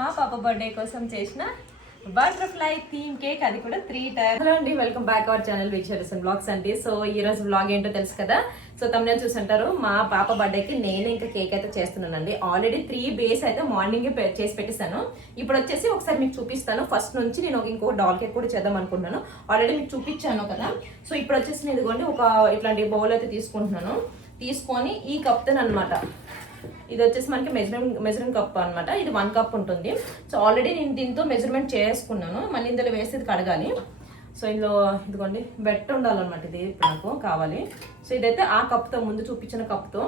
మా పాప బర్త్డే కోసం చేసిన బటర్ఫ్లై థీమ్ కేక్, అది కూడా 3 టైర్. హలో అండి, వెల్కమ్ బ్యాక్ అవర్ ఛానల్ వీక్షరిసన్ బ్లాగ్స్ అండి. సో ఈ రోజు బ్లాగ్ ఏంటో తెలుసు కదా. సో తమిళ చూసుంటారు, మా పాప బర్త్డేకి నేను ఇంకా కేక్ అయితే చేస్తున్నానండి. ఆల్రెడీ 3 బేస్ అయితే మార్నింగ్ చేసి పెట్టేశాను. ఇప్పుడు వచ్చేసి ఒకసారి మీకు చూపిస్తాను. ఫస్ట్ నుంచి నేను ఇంకో డాల్ కేక్ కూడా చేద్దాం అనుకుంటున్నాను. ఆల్రెడీ మీకు చూపించాను కదా. సో ఇప్పుడు వచ్చేసి నేను ఇదిగోండి ఒక ఇట్లాంటి బౌల్ అయితే తీసుకుంటున్నాను. తీసుకొని ఈ కప్తో అనమాట, ఇది వచ్చేసి మనకి మెజరింగ్ కప్ అనమాట. ఇది 1 కప్ ఉంటుంది. సో ఆల్రెడీ నేను దీంతో మెజర్మెంట్ చేసుకున్నాను. మళ్ళీ ఇందులో వేసి ఇది కడగాలి. సో ఇందులో ఇదిగోండి బెట్ ఉండాలన్నమాట. ఇది ఇప్పుడు నాకు కావాలి. సో ఇదైతే ఆ కప్తో, ముందు చూపించిన కప్తో,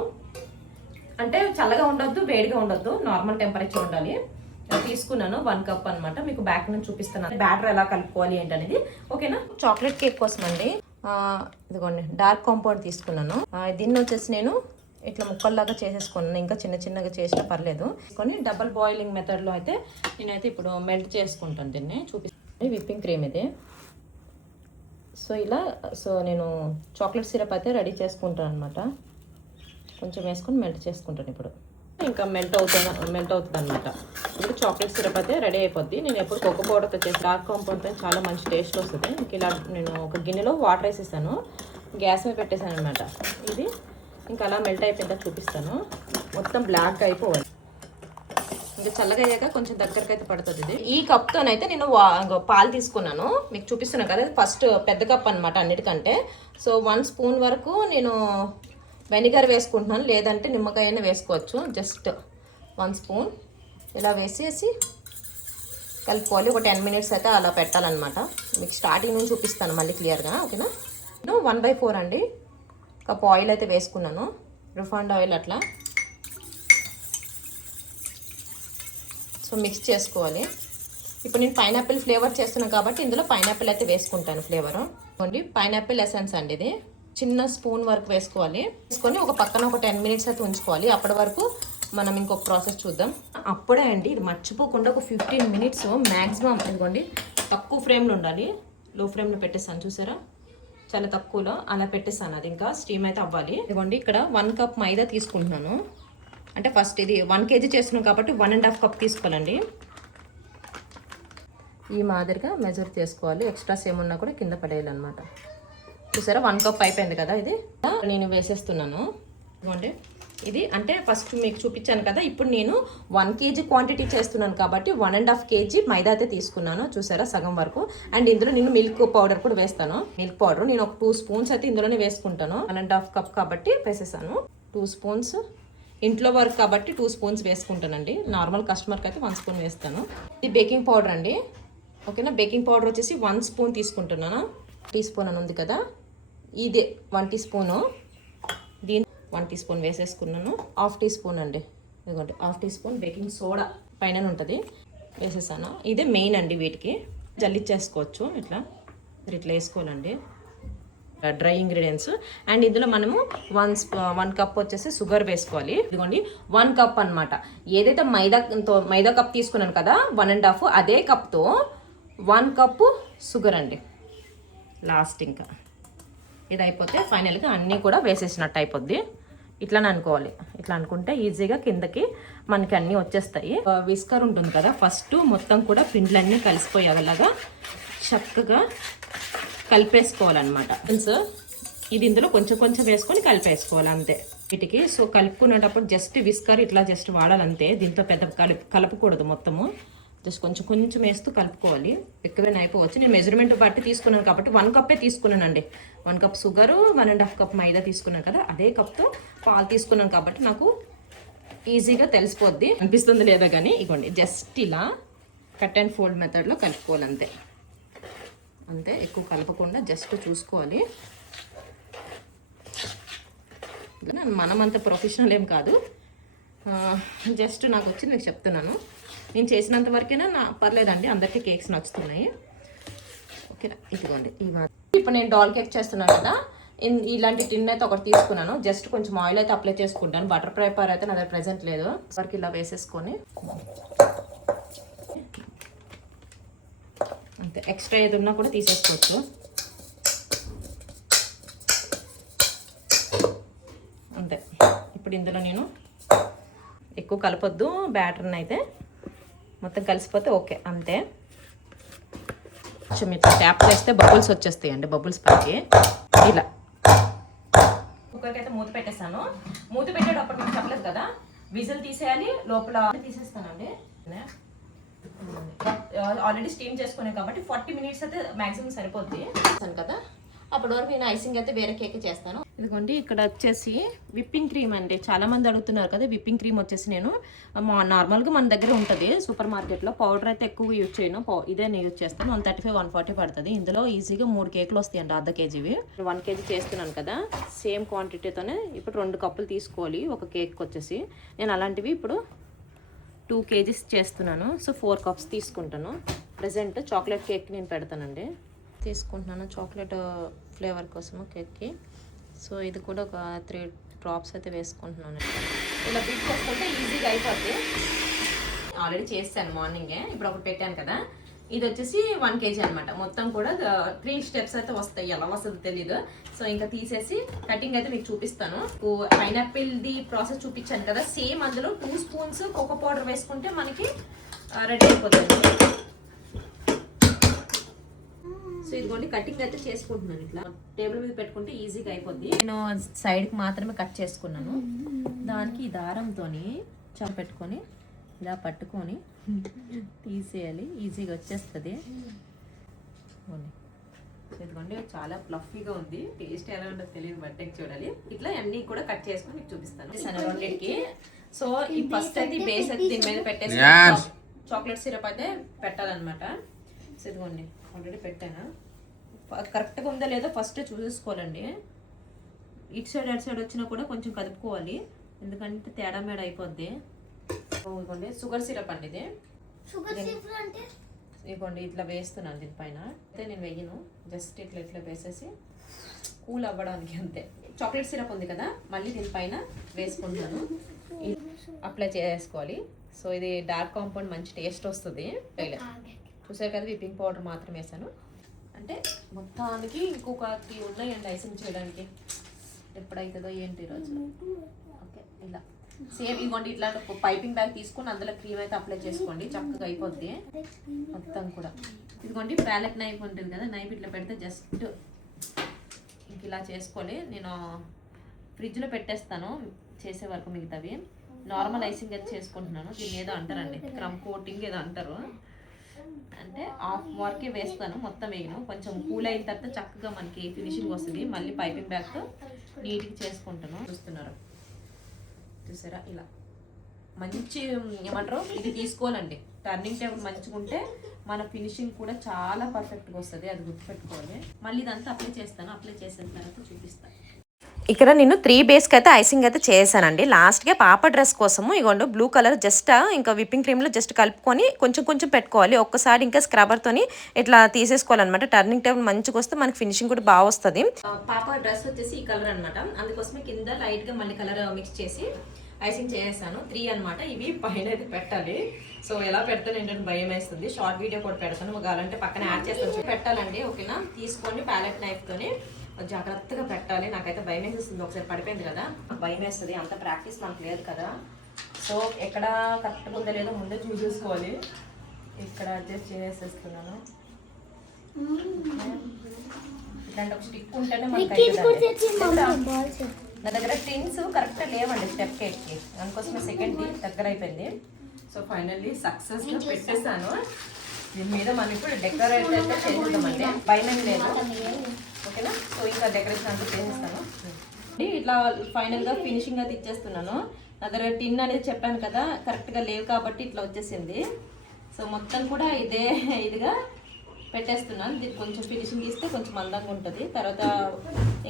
అంటే చల్లగా ఉండొద్దు, వేడిగా ఉండొద్దు, నార్మల్ టెంపరేచర్ ఉండాలి. తీసుకున్నాను 1 కప్ అనమాట. మీకు బ్యాక్ నుంచి చూపిస్తున్నాను బ్యాటర్ ఎలా కలుపుకోవాలి ఏంటనేది. ఓకేనా. చాక్లెట్ కేక్ కోసం అండి ఇదిగోండి డార్క్ కాంపౌండ్ తీసుకున్నాను. దీన్ని వచ్చేసి నేను ఇట్లా ముక్కల్లాగా చేసేసుకున్నాను. ఇంకా చిన్న చిన్నగా చేసినా పర్లేదు. కొన్ని డబల్ బాయిలింగ్ మెథడ్లో అయితే నేనైతే ఇప్పుడు మెల్ట్ చేసుకుంటాను. దీన్ని చూపిస్తాను. విప్పింగ్ క్రీమ్ ఇది. సో నేను చాక్లెట్ సిరప్ అయితే రెడీ చేసుకుంటాను అనమాట. కొంచెం వేసుకొని మెల్ట్ చేసుకుంటాను. ఇప్పుడు ఇంకా మెల్ట్ అవుతుంది అనమాట. ఇప్పుడు చాక్లెట్ సిరప్ అయితే రెడీ అయిపోద్ది. నేను ఎప్పుడు కోకో పౌడర్తో చేసి డార్క్ కాంపౌండ్తో చాలా మంచి టేస్ట్ వస్తుంది. ఇంక ఇలా నేను ఒక గిన్నెలో వాటర్ వేసేసాను, గ్యాస్ మీద పెట్టేసాను అనమాట. ఇది ఇంకా అలా మెల్ట్ అయిపోయిందా చూపిస్తాను. మొత్తం బ్లాక్గా అయిపోవాలి. ఇంకా చల్లగా అయ్యాక కొంచెం దగ్గరకు అయితే పడుతుంది. ఇది ఈ కప్తోనైతే నేను పాలు తీసుకున్నాను. మీకు చూపిస్తున్నాను కదా, ఫస్ట్ పెద్ద కప్ అనమాట అన్నిటికంటే. సో 1 స్పూన్ వరకు నేను వెనిగర్ వేసుకుంటున్నాను, లేదంటే నిమ్మకాయ అయినా వేసుకోవచ్చు. జస్ట్ 1 స్పూన్ ఇలా వేసేసి కలుపుకోవాలి. ఒక 10 మినిట్స్ అయితే అలా పెట్టాలన్నమాట. మీకు స్టార్టింగ్ నుంచి చూపిస్తాను మళ్ళీ క్లియర్గా. ఓకేనా. 1/4 అండి కప్ ఆయిల్ అయితే వేసుకున్నాను, రిఫైండ్ ఆయిల్. అట్లా సో మిక్స్ చేసుకోవాలి. ఇప్పుడు నేను పైనాపిల్ ఫ్లేవర్ చేస్తున్నాను కాబట్టి ఇందులో పైనాపిల్ అయితే వేసుకుంటాను ఫ్లేవరు. పైనాపిల్ ఎసెన్స్ అండి ఇది. చిన్న స్పూన్ వరకు వేసుకోవాలి. వేసుకొని ఒక పక్కన ఒక 10 మినిట్స్ అయితే ఉంచుకోవాలి. అప్పటి వరకు మనం ఇంకొక ప్రాసెస్ చూద్దాం. అప్పుడే అండి ఇది మర్చిపోకుండా ఒక 15 మినిట్స్ మ్యాక్సిమం ఇదిగోండి తక్కువ ఫ్లేమ్లో ఉండాలి. లో ఫ్లేమ్లో పెట్టేస్తాను చూసారా, చాలా తక్కువలో అలా పెట్టేస్తాను. అది ఇంకా స్టీమ్ అయితే అవ్వాలి. ఇదిగోండి ఇక్కడ 1 కప్ మైదా తీసుకుంటున్నాను. అంటే ఫస్ట్ ఇది 1 kg చేస్తున్నాం కాబట్టి 1.5 కప్ తీసుకోవాలండి. ఈ మాదిరిగా మెజర్ చేసుకోవాలి. ఎక్స్ట్రాస్ ఏమున్నా కూడా కింద పడేయాలన్నమాట. చూసారా 1 కప్ అయిపోయింది కదా. ఇది నేను వేసేస్తున్నాను. ఇదిగోండి ఇది అంటే ఫస్ట్ మీకు చూపించాను కదా. ఇప్పుడు నేను 1 kg క్వాంటిటీ చేస్తున్నాను కాబట్టి 1.5 kg మైదా అయితే తీసుకున్నాను. చూసారా సగం వరకు. అండ్ ఇందులో నేను మిల్క్ పౌడర్ కూడా వేస్తాను. మిల్క్ పౌడర్ నేను ఒక 2 స్పూన్స్ అయితే ఇందులోనే వేసుకుంటాను. 1.5 కప్ కాబట్టి వేసేసాను. 2 స్పూన్స్ ఇంట్లో వర్క్ కాబట్టి 2 స్పూన్స్ వేసుకుంటానండి. నార్మల్ కస్టమర్కి అయితే 1 స్పూన్ వేస్తాను. ఇది బేకింగ్ పౌడర్ అండి. ఓకేనా. బేకింగ్ పౌడర్ వచ్చేసి 1 స్పూన్ తీసుకుంటున్నాను. టీ స్పూన్ అని ఉంది కదా, ఇదే 1 టీ స్పూను. దీని 1 టీ స్పూన్ వేసేసుకున్నాను. 1/2 టీ స్పూన్ అండి, ఇదిగోండి 1/2 టీ స్పూన్ బేకింగ్ సోడా పైన ఉంటుంది, వేసేసాను. ఇదే మెయిన్ అండి. వీటికి జల్లిచ్చేసుకోవచ్చు. ఇట్లా వేసుకోవాలండి డ్రై ఇంగ్రీడియంట్స్. అండ్ ఇందులో మనము 1 కప్ వచ్చేసి షుగర్ వేసుకోవాలి. ఇదిగోండి 1 కప్ అనమాట. ఏదైతే మైదా కప్ తీసుకున్నాను కదా 1.5, అదే కప్తో 1 కప్పు షుగర్ అండి. లాస్ట్ ఇంకా ఇది అయిపోతే ఫైనల్గా అన్నీ కూడా వేసేసినట్టు అయిపోద్ది. ఇట్లానే అనుకోవాలి. ఇట్లా అనుకుంటే ఈజీగా కిందకి మనకి అన్నీ వచ్చేస్తాయి. విస్కర్ ఉంటుంది కదా, ఫస్ట్ మొత్తం కూడా పిండ్లన్నీ కలిసిపోయేలాగా చక్కగా కలిపేసుకోవాలన్నమాట. ఇది ఇందులో కొంచెం కొంచెం వేసుకొని కలిపేసుకోవాలి అంతే వీటికి. సో కలుపుకునేటప్పుడు జస్ట్ విస్కర్ ఇట్లా జస్ట్ వాడాలంతే. దీంతో పెద్ద కలపకూడదు. మొత్తము జస్ట్ కొంచెం కొంచెం వేస్తూ కలుపుకోవాలి. ఎక్కువైనా అయిపోవచ్చు. నేను మెజర్మెంట్ బట్టి తీసుకున్నాను కాబట్టి 1 కప్పే తీసుకున్నానండి. 1 కప్ షుగరు, 1.5 కప్ మైదా తీసుకున్నాను కదా, అదే కప్తో పాలు తీసుకున్నాను కాబట్టి నాకు ఈజీగా తెలిసిపోద్ది. అనిపిస్తుంది లేదా కానీ ఇగోండి జస్ట్ ఇలా కట్ అండ్ ఫోల్డ్ మెథడ్లో కలుపుకోవాలి అంతే. అంతే, ఎక్కువ కలపకుండా జస్ట్ చూసుకోవాలి. మనం అంత ప్రొఫెషనల్ ఏం కాదు, జస్ట్ నాకు వచ్చి మీకు చెప్తున్నాను. నేను చేసినంత వరకైనా పర్లేదండి. అందరికీ కేక్స్ నచ్చుతున్నాయి. ఓకేనా. ఇదిగోండి ఇప్పుడు నేను డాల్ కేక్ చేస్తున్నాను కదా, ఇలాంటి టిన్ అయితే ఒకటి తీసుకున్నాను. జస్ట్ కొంచెం ఆయిల్ అయితే అప్లై చేసుకుంటాను. బటర్ పేపర్ అయితే నా దగ్గర ప్రెజెంట్ లేదు. వరకు ఇలా వేసేసుకొని అంతే. ఎక్స్ట్రా ఏది ఉన్నా కూడా తీసేసుకోవచ్చు. అంతే. ఇప్పుడు ఇందులో నేను ఎక్కువ కలపొద్దు బ్యాటర్ని అయితే. మొత్తం కలిసిపోతే ఓకే, అంతే. కొంచెం ఇట్లా ట్యాప్ చేస్తే బబుల్స్ వచ్చేస్తాయండి, బబుల్స్ పైకి ఇలా. కుక్కర్కి అయితే మూత పెట్టేస్తాను. మూత పెట్టేటప్పుడు మీకు చెప్పలేదు కదా, విజిల్ తీసేయాలి, లోపల తీసేస్తానండి. ఆల్రెడీ స్టీమ్ చేసుకునే కాబట్టి 40 మినిట్స్ అయితే మ్యాక్సిమం సరిపోద్ది కదా. అప్పటి వరకు నేను ఐసింగ్ అయితే వేరే కేక్ చేస్తాను. ఇదిగోండి ఇక్కడ వచ్చేసి విప్పింగ్ క్రీమ్ అండి. చాలా మంది అడుగుతున్నారు కదా, విప్పింగ్ క్రీమ్ వచ్చేసి నేను నార్మల్గా మన దగ్గర ఉంటుంది సూపర్ మార్కెట్లో. పౌడర్ అయితే ఎక్కువ యూజ్ చేయను, ఇదే నేను యూజ్ చేస్తాను. 135, 140 పడుతుంది. ఇందులో ఈజీగా 3 కేకులు వస్తాయండి, అర్ధ కేజీవి. 1 కేజీ చేస్తున్నాను కదా, సేమ్ క్వాంటిటీతోనే ఇప్పుడు 2 కప్పులు తీసుకోవాలి ఒక కేక్ వచ్చేసి. నేను అలాంటివి ఇప్పుడు 2 కేజీస్ చేస్తున్నాను. సో 4 కప్స్ తీసుకుంటాను. ప్రజెంట్ చాక్లెట్ కేక్ నేను పెడతానండి, తీసుకుంటున్నాను చాక్లెట్ ఫ్లేవర్ కోసము కేక్కి. సో ఇది కూడా ఒక 3 డ్రాప్స్ అయితే వేసుకుంటున్నాను. ఇలా బీట్ చేసుకుంటే ఈజీగా అయిపోద్ది. ఆల్రెడీ చేస్తాను మార్నింగే, ఇప్పుడు ఒకటి పెట్టాను కదా. ఇది వచ్చేసి 1 కేజీ అనమాట. మొత్తం కూడా 3 స్టెప్స్ అయితే వస్తాయి, ఎలా వస్తుందో తెలీదు. సో ఇంకా తీసేసి కటింగ్ అయితే మీకు చూపిస్తాను. పైనాపిల్ది ప్రాసెస్ చూపించాను కదా, సేమ్ అందులో 2 స్పూన్స్ కోకో పౌడర్ వేసుకుంటే మనకి రెడీ అయిపోతుంది. సో ఇదిగోండి కటింగ్ అయితే చేసుకుంటున్నాను. ఇట్లా టేబుల్ మీద పెట్టుకుంటే ఈజీగా అయిపోద్ది. నేను సైడ్కి మాత్రమే కట్ చేసుకున్నాను. దానికి ఈ దారంతో పెట్టుకొని ఇలా పట్టుకొని తీసేయాలి, ఈజీగా వచ్చేస్తుంది. ఇదిగోండి చాలా ఫ్లఫీగా ఉంది, టేస్ట్ ఎలా ఉంటుందో తెలియదు, బట్టే చూడాలి. ఇట్లా అన్ని కూడా కట్ చేసుకొని మీకు చూపిస్తాను రెండింటికి. సో ఈ ఫస్ట్ అయితే బేస్ అయితే దీని మీద పెట్టేసి చాక్లెట్ సిరప్ అయితే పెట్టాలన్నమాట. సో ఇదిగోండి ఆల్రెడీ పెట్టాను. కరెక్ట్గా ఉందా లేదో ఫస్ట్ చూసేసుకోవాలండి. ఇటు సైడ్ అటు సైడ్ వచ్చినా కూడా కొంచెం కదుపుకోవాలి, ఎందుకంటే తేడా మేడ అయిపోద్ది. ఇదిగోండి షుగర్ సిరప్ అండి ఇది. ఇదిగోండి ఇట్లా వేస్తున్నాను దీనిపైన. అయితే నేను వేయను, జస్ట్ ఇట్లా ఇట్లా వేసేసి కూల్ అవ్వడానికి అంతే. చాక్లెట్ సిరప్ ఉంది కదా, మళ్ళీ దీనిపైన వేసుకుంటాను, అప్లై చేసుకోవాలి. సో ఇది డార్క్ కాంపౌండ్ మంచి టేస్ట్ వస్తుంది. చూసారు కదా, విప్పింగ్ పౌడర్ మాత్రం వేసాను. అంటే మొత్తానికి ఇంకొక 3 ఉన్నాయండి ఐసింగ్ చేయడానికి. ఎప్పుడైతుందో ఏంటి ఈరోజు. ఓకే ఇలా సేమ్ ఇవ్వండి, ఇట్లా పైపింగ్ బ్యాగ్ తీసుకొని అందులో క్రీమ్ అయితే అప్లై చేసుకోండి, చక్కగా అయిపోద్ది మొత్తం కూడా. ఇదిగోండి ప్యాలెట్ నైఫ్ ఉంటుంది కదా, నైఫ్ ఇట్లా పెడితే జస్ట్ ఇంక ఇలా చేసుకోవాలి. నేను ఫ్రిడ్జ్లో పెట్టేస్తాను చేసే వరకు మిగతావి. నార్మల్ ఐసింగ్ అయితే చేసుకుంటున్నాను. దీన్ని ఏదో అంటారండి, క్రమ్ కోటింగ్ ఏదో అంటారు. అంటే హాఫ్ వరకే వేస్తాను, మొత్తం వేయను. కొంచెం కూల్ అయిన తర్వాత చక్కగా మనకి ఫినిషింగ్ వస్తుంది. మళ్ళీ పైపింగ్ బ్యాగ్తో నీట్గా చేసుకుంటాను. చూస్తున్నారు చూసారా, ఇలా మంచి ఏమంటారు ఇది తీసుకోవాలండి. టర్నింగ్ టేబుల్ మంచిగా ఉంటే మన ఫినిషింగ్ కూడా చాలా పర్ఫెక్ట్గా వస్తుంది, అది గుర్తుపెట్టుకోవాలి. మళ్ళీ ఇదంతా అప్లై చేస్తాను, అప్లై చేసిన తర్వాత చూపిస్తాను. ఇక్కడ నేను 3 బేస్కి అయితే ఐసింగ్ అయితే చేశానండి. లాస్ట్గా పాప డ్రెస్ కోసము ఇగోండి బ్లూ కలర్ జస్ట్ ఇంకా విప్పింగ్ క్రీమ్లో జస్ట్ కలుపుకొని కొంచెం కొంచెం పెట్టుకోవాలి. ఒక్కసారి ఇంకా స్క్రబ్బర్తోని ఇట్లా తీసేసుకోవాలన్నమాట. టర్నింగ్ టేబుల్ మంచిగా వస్తే మనకి ఫినిషింగ్ కూడా బాగా వస్తుంది. పాప డ్రెస్ వచ్చేసి ఈ కలర్ అనమాట, అందుకోసమే కింద లైట్గా మళ్ళీ కలర్ మిక్స్ చేసి ఐసింగ్ చేసేసాను. 3 అనమాట. ఇవి పైన అయితే పెట్టాలి. సో ఎలా పెడతాను ఏంటంటే భయం వేస్తుంది. షార్ట్ వీడియో కూడా పెడతాను, కావాలంటే పక్కన యాడ్ చేస్తాను. పెట్టాలండి ఓకేనా. తీసుకోండి ప్యాలెట్ నైఫ్తోని జాగ్రత్తగా పెట్టాలి. నాకైతే భయం వేసేస్తుంది, ఒకసారి పడిపోయింది కదా భయం వేస్తుంది. అంత ప్రాక్టీస్ మనకు లేదు కదా. సో ఎక్కడ కరెక్ట్గా ఉందో లేదో ముందే చూసేసుకోవాలి. ఇక్కడ అడ్జస్ట్ చేసేస్తున్నాను. ఇట్లాంటి ఒక స్టిక్ ఉంటేనే నా దగ్గర టిన్స్ కరెక్ట్గా లేవండి స్టెప్ కేక్కి, అందుకోసమే సెకండ్ది దగ్గర అయిపోయింది. సో ఫైనల్లీ సక్సెస్గా పెట్టేస్తాను. దీని మీద మనం ఇప్పుడు డెకరేట్ అయితే చేసేద్దామండి, భయం లేదు ఓకేనా. సో ఇంకా డెకరేషన్ అంతా చేసేస్తాను. ఇట్లా ఫైనల్గా ఫినిషింగ్ అయితే ఇచ్చేస్తున్నాను. నా దగ్గర టిన్ అనేది చెప్పాను కదా కరెక్ట్గా లేవు కాబట్టి ఇట్లా వచ్చేసింది. సో మొత్తం కూడా ఇదే ఇదిగా పెట్టేస్తున్నాను. దీనికి కొంచెం ఫినిషింగ్ ఇస్తే కొంచెం అందంగా ఉంటుంది. తర్వాత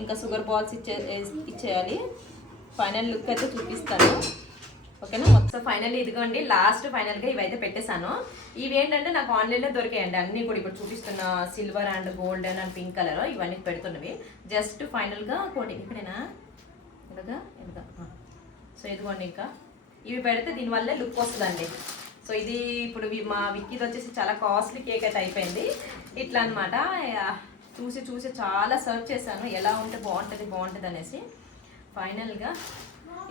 ఇంకా షుగర్ బాల్స్ ఇచ్చేయాలి. ఫైనల్ లుక్ అయితే చూపిస్తాను ఓకేనా. మొత్తం ఫైనల్ ఇదిగోండి లాస్ట్ ఫైనల్గా ఇవైతే పెట్టేశాను. ఇవి ఏంటంటే నాకు ఆన్లైన్లో దొరికాయండి అన్నీ కూడా. ఇప్పుడు చూపిస్తున్న silver and golden and pink colour ఇవన్నీ పెడుతున్నవి. జస్ట్ ఫైనల్గా కోటింగ్ ఇక్కడేనా ఇలాగా ఇలాగా. సో ఇదిగోండి ఇంకా ఇవి పెడితే దీనివల్లే లుక్ వస్తుందండి. సో ఇది ఇప్పుడు మా విక్కీది వచ్చేసి చాలా కాస్ట్లీ కేక్ అయితే అయిపోయింది. ఇట్లా అనమాట. చూసి చూసి చాలా సర్చ్ చేశాను ఎలా ఉంటే బాగుంటుంది అనేసి. ఫైనల్గా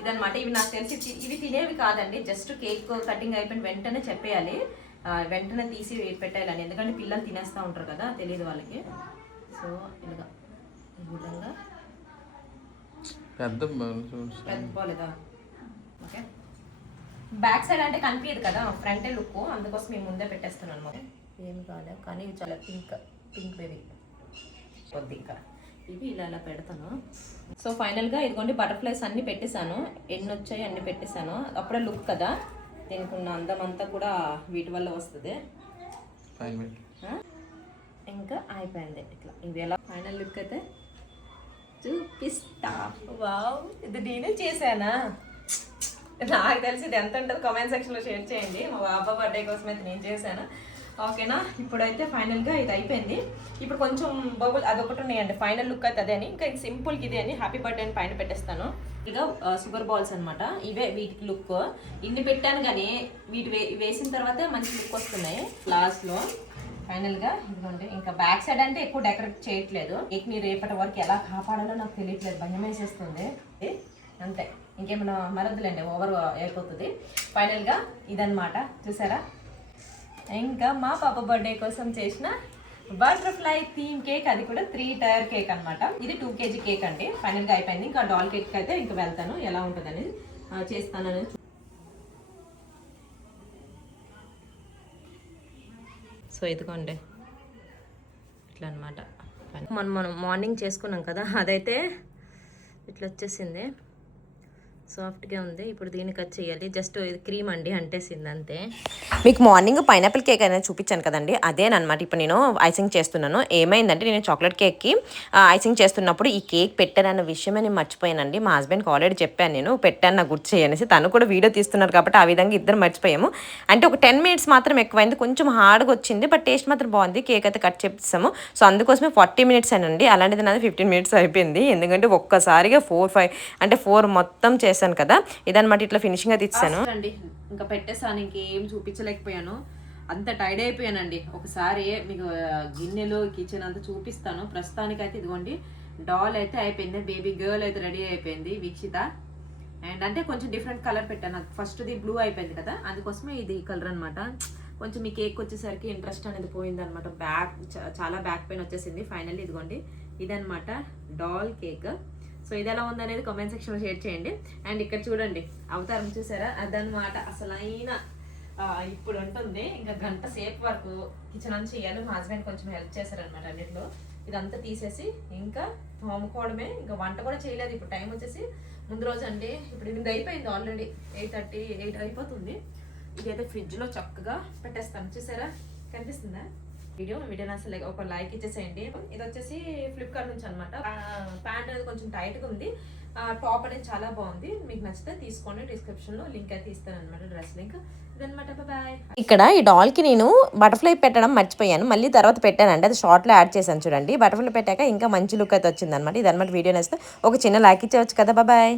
ఇదనమాట. ఇవి నాకు తెలిసి ఇవి తినేవి కాదండి, జస్ట్ కేక్ కటింగ్ అయిపోయిన వెంటనే చెప్పేయాలి. వెంటనే తీసి పెట్టేయాలని, ఎందుకంటే పిల్లలు తినేస్తూ ఉంటారు కదా, తెలియదు వాళ్ళకి. సో ఇలాగా ఈ విధంగా పెద్ద పోలేదా. ఓకే, బ్యాక్ సైడ్ అంటే కనిపించదు కదా, ఫ్రంట్ లుక్, అందుకోసం మేము ముందే పెట్టేస్తున్నాను అనమాట. ఏం కాలే కానీ ఇవి చాలా పింక్ బేబీ కొద్ది, ఇంకా ఇవి ఇలా పెడతాను. సో ఫైనల్గా ఇదిగోండి బటర్ఫ్లైస్ అన్నీ పెట్టేశాను, ఎన్ని వచ్చాయి అన్నీ పెట్టేశాను. అప్పుడే లుక్ కదా, దీనికి ఉన్న అందం అంతా కూడా వీటి వల్ల వస్తుంది. ఇంకా అయిపోయింది ఇట్లా. ఇది ఎలా ఫైనల్ లుక్ అయితే చూపిస్తా. వావ్, ఇది నేనే చేశానా? నాకు తెలిసి ఇది ఎంత ఉంటుంది కామెంట్ సెక్షన్లో షేర్ చేయండి. మా బాబా బర్త్డే కోసం అయితే నేను చేశాను. ఓకేనా, ఇప్పుడైతే ఫైనల్గా ఇది అయిపోయింది. ఇప్పుడు కొంచెం బబుల్ అదొకటి ఉన్నాయండి, ఫైనల్ లుక్ అయితే అదే అని. ఇంకా సింపుల్కి ఇది అని హ్యాపీ బర్త్డే అని పైన పెట్టేస్తాను. ఇక షుగర్ బాల్స్ అనమాట, ఇవే వీటికి లుక్. ఇన్ని పెట్టాను కానీ వీటి వేసిన తర్వాత మంచి లుక్ వస్తున్నాయి లాస్ట్లో. ఫైనల్గా ఇదిగోండి, ఇంకా బ్యాక్ సైడ్ అంటే ఎక్కువ డెకరేట్ చేయట్లేదు. కేక్ని రేపటి వరకు ఎలా కాపాడాలో నాకు తెలియట్లేదు, భయం వేసేస్తుంది అంతే. ఇంకేమైనా మరొద్దులేండి, ఓవర్ అయిపోతుంది. ఫైనల్గా ఇదన్నమాట, చూసారా. ఇంకా మా పాప బర్త్డే కోసం చేసిన బటర్ఫ్లై థీమ్ కేక్, అది కూడా 3 టైర్ కేక్ అనమాట. ఇది 2 kg కేక్ అండి. ఫైనల్గా అయిపోయింది. ఇంకా డాల్ కేక్ అయితే ఇంకా వెళ్తాను, ఎలా ఉంటుందని చేస్తానని. సో ఇదిగోండి ఇట్లా అనమాట. మనం మార్నింగ్ చేసుకున్నాం కదా, అదైతే ఇట్లా వచ్చేసింది, సాఫ్ట్గా ఉంది. ఇప్పుడు దీన్ని కట్ చేయాలి. జస్ట్ ఇది క్రీమ్ అండి అంటేసింది అంతే. మీకు మార్నింగ్ పైనాపిల్ కేక్ అనేది చూపించాను కదండి, అదేనమాట ఇప్పుడు నేను ఐసింగ్ చేస్తున్నాను. ఏమైందంటే నేను చాక్లెట్ కేక్కి ఐసింగ్ చేస్తున్నప్పుడు ఈ కేక్ పెట్టానన్న విషయమే నేను మర్చిపోయానండి. మా హస్బెండ్కి ఆల్రెడీ చెప్పాను, నేను పెట్టాను నాకు గుర్తు చేయనేసి. తను కూడా వీడియో తీస్తున్నారు కాబట్టి ఆ విధంగా ఇద్దరు మర్చిపోయాము. అంటే ఒక 10 minutes మాత్రం ఎక్కువైంది, కొంచెం హార్డ్గా వచ్చింది, బట్ టేస్ట్ మాత్రం బాగుంది. కేక్ అయితే కట్ చేపిస్తాము. సో అందుకోసమే 40 minutes అండి. అలాంటిది నాది 15 minutes అయిపోయింది, ఎందుకంటే ఒక్కసారిగా 4 మొత్తం చేస్తాను కదా. ఇదన్నమాట, ఇట్లా ఫినిషింగ్ అయితే ఇచ్చాను అండి. ఇంకా పెట్టేసాను, ఇంకేం చూపించలేకపోయాను, అంత టైర్డ్ అయిపోయానండి. ఒకసారి మీకు గిన్నెలు కిచెన్ అంతా చూపిస్తాను. ప్రస్తుతానికి అయితే ఇదిగోండి డాల్ అయితే అయిపోయింది, బేబీ గర్ల్ అయితే రెడీ అయిపోయింది, వీక్షిత. అండ్ అంటే కొంచెం డిఫరెంట్ కలర్ పెట్టాను. ఫస్ట్ది బ్లూ అయిపోయింది కదా, అందుకోసమే ఇది కలర్ అనమాట. కొంచెం ఈ కేక్ వచ్చేసరికి ఇంట్రెస్ట్ అనేది పోయింది అనమాట. చాలా బ్యాక్ పెయిన్ వచ్చేసింది. ఫైనల్లీ ఇదిగోండి ఇదనమాట డాల్ కేక్. సో ఇది ఎలా ఉందనేది కామెంట్ సెక్షన్లో షేర్ చేయండి. అండ్ ఇక్కడ చూడండి అవతారం చూసారా, అదనమాట అసలు అయినా ఇప్పుడు ఉంటుంది. ఇంకా గంట సేపు వరకు కిచెన్ అని చేయాలి. మా హస్బెండ్ కొంచెం హెల్ప్ చేశారనమాట అన్నిట్లో. ఇదంతా తీసేసి ఇంకా తోముకోవడమే, ఇంకా వంట కూడా చేయలేదు. ఇప్పుడు టైం వచ్చేసి ముందు రోజు అండి. ఇప్పుడు ఇది అయిపోయింది ఆల్రెడీ, 8:30, 8 అయిపోతుంది. ఇదైతే ఫ్రిడ్జ్లో చక్కగా పెట్టేస్తాను. చూసారా, కనిపిస్తుందా వీడియోని అసలు ఒక లైక్ ఇచ్చేసేయండి. ఇది వచ్చేసి ఫ్లిప్కార్ట్ నుంచి అనమాట. ప్యాంట్ అనేది కొంచెం టైట్గా ఉంది, టాప్ అనేది చాలా బాగుంది. మీకు నచ్చితే తీసుకోండి, డిస్క్రిప్షన్లో లింక్ అయితే ఇస్తాను అనమాట, డ్రెస్ లింక్. ఇదనమాట, బాయ్. ఇక్కడ ఈ డాల్కి నేను బటర్ఫ్లై పెట్టడం మర్చిపోయాను, మళ్ళీ తర్వాత పెట్టానండి. అది షార్ట్లో యాడ్ చేశాను చూడండి. బటర్ఫ్లై పెట్టాక ఇంకా మంచి లుక్ అయితే వచ్చింది అనమాట. ఇదనమాట, వీడియో నచ్చితే ఒక చిన్న లైక్ ఇచ్చేవచ్చు కదా. బాయ్.